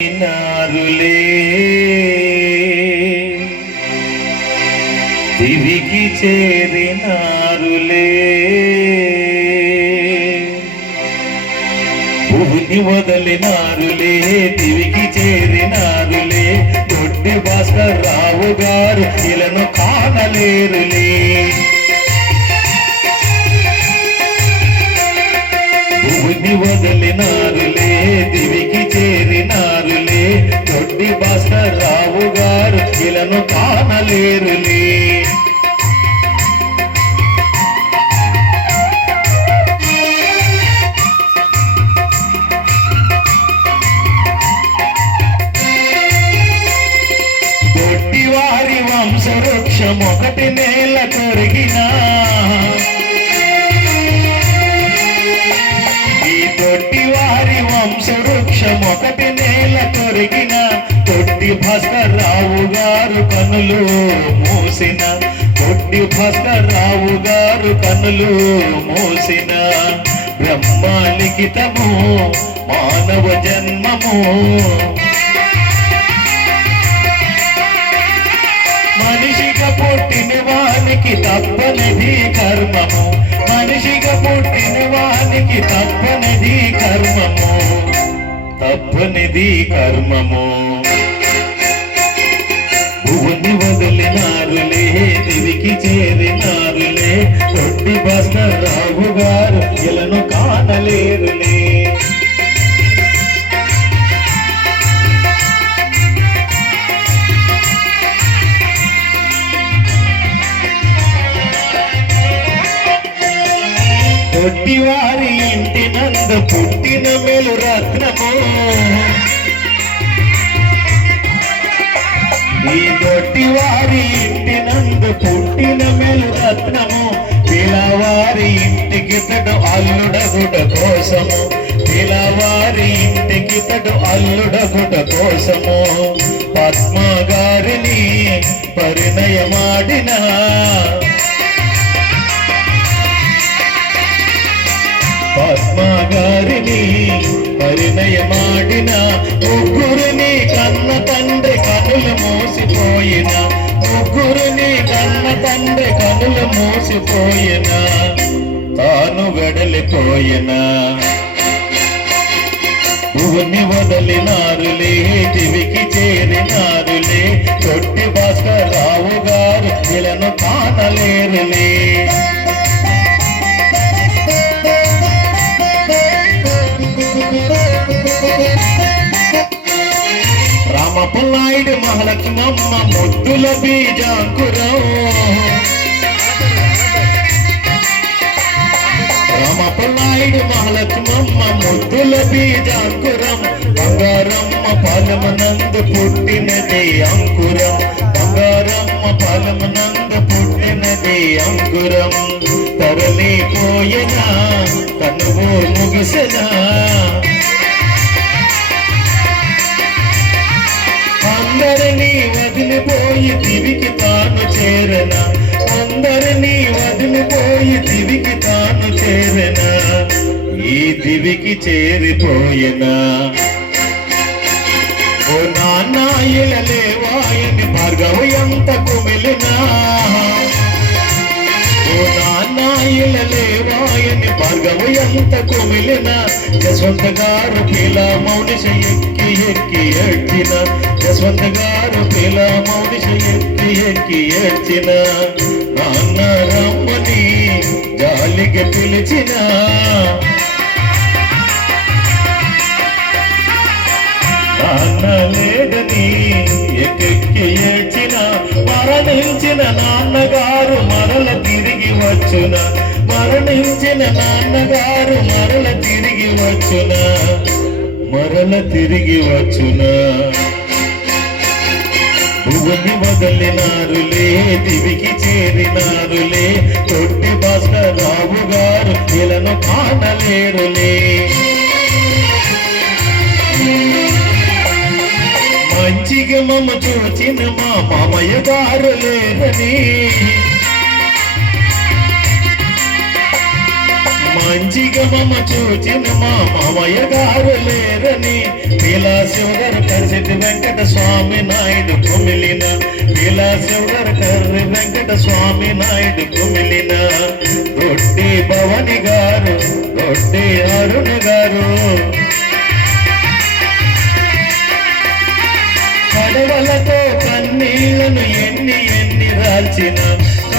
నారులే తిరిగి చేరినారులే భూమిని వదలినారులే తిరిగి చేరినారులే దొడ్డి భాస్కర్ రావు గారు ఇలను కానలేరులే భూమిని వదలినారులే తిరిగి చేరినారులే దొడ్డి భాస్కర్ రావు గారు ఇలను కానలేరులే దొడ్డి వారి వంశవృక్షం ఒకటి నేల కొరిగినా దొడ్డి వారి వంశవృక్షం ఒకటి నేల కొరిగిన దొడ్డి భాస్కర్ రావు గారు కనులు మూసిన దొడ్డి భాస్కర్ రావు గారు కనులు మూసిన బ్రహ్మలిఖితము మానవ జన్మము మనిషిగా పుట్టిన వానికి తప్పనిది కర్మము మనిషిగా పుట్టిన వానికి తప్పనిది కర్మము తప్పనిది కర్మము భూమిని వదిలినారులే తిరిగి చేరినారులే దొడ్డి భాస్కర్ రావు గారు ఇలను కానలేరులే దొడ్డి వారి ఇంటి నందు పుట్టిన మేలు రత్నము ఈ దొడ్డి వారి ఇంటి నందు పుట్టిన మేలు రత్నము పిలవారి ఇంటికి తడు అల్లుడగుట కోసము పిలవారి ఇంటికి తడు అల్లుడగుట కోసము పద్మ గారిని పరిణయమాడిన పద్మ గారిని పరిణయమాడిన ముగ్గురిని కన్న తండ్రి కనులు మూసిపోయిన ముగ్గురిని కన్న తండ్రి కనులు మూసిపోయిన తాను వెడలిపోయిన భూమిని వదలినారులే తిరిగి చేరినారులే దొడ్డి భాస్కర్ రావు గారు ఇలను కానలేరులే రామపుల్లాయుడు మహాలక్ష్మమ్మ ముద్దుల బీజాంకురం రామపుల్లాయుడు మహాలక్ష్మమ్మ ముద్దుల బీజాంకురం బంగారమ్మ పాలమనందు పుట్టినది అంకురం బంగారమ్మ పాలమనందు పుట్టినది అంకురం తరలిపోయిన కనువు ముగిసినా అందరినీ వదిలిపోయి తిరిగి తాను చేరన అందరినీ వదిలిపోయి తిరిగి తాను చేరన ఈ దివికి చేరిపోయిన ఓ నాన్నాయిలలే వాయని భార్గవ ఎంత కుమిలినా ఓ నాన్నాయిలలే వాయని భార్గవ ఎంత కుమిలిన యశ్వంత గారు పిల మౌనిష ఎక్కి ఎక్కి ఏడ్చిన యశ్వంత గారు పిల మౌనిష ఎక్కి ఎక్కి ఏడ్చిన నాన్న రమ్మని జాలికి పిలిచిన నాన్న లేడని ఎక్కెక్కి ఏడ్చిన మరణించిన నాన్నగారు మరల తిరిగి వచ్చున మరణించిన నాన్నగారు మరల తిరిగి వచ్చున మరల తిరిగి వచ్చున భూమిని వదలినారులే తిరిగి చేరినారులే దొడ్డి భాస్కర్ రావు గారు ఇలను కానలేరులే మంచిగా మమ్మ చూచిన మా మామయ్య గారు లేరని మంచిగా మమ్మ చూచిన మా మామయ్య గారు లేరని శివగారు కరిసిటి వెంకట స్వామి నాయుడు కుమిలిన శివగారు కర్రి వెంకట స్వామి నాయుడు కుమిలిన రొట్టి భవని గారు రొట్టి అరుణ గారు కడవలతో కన్నీళ్లను ఎన్ని రాల్చిన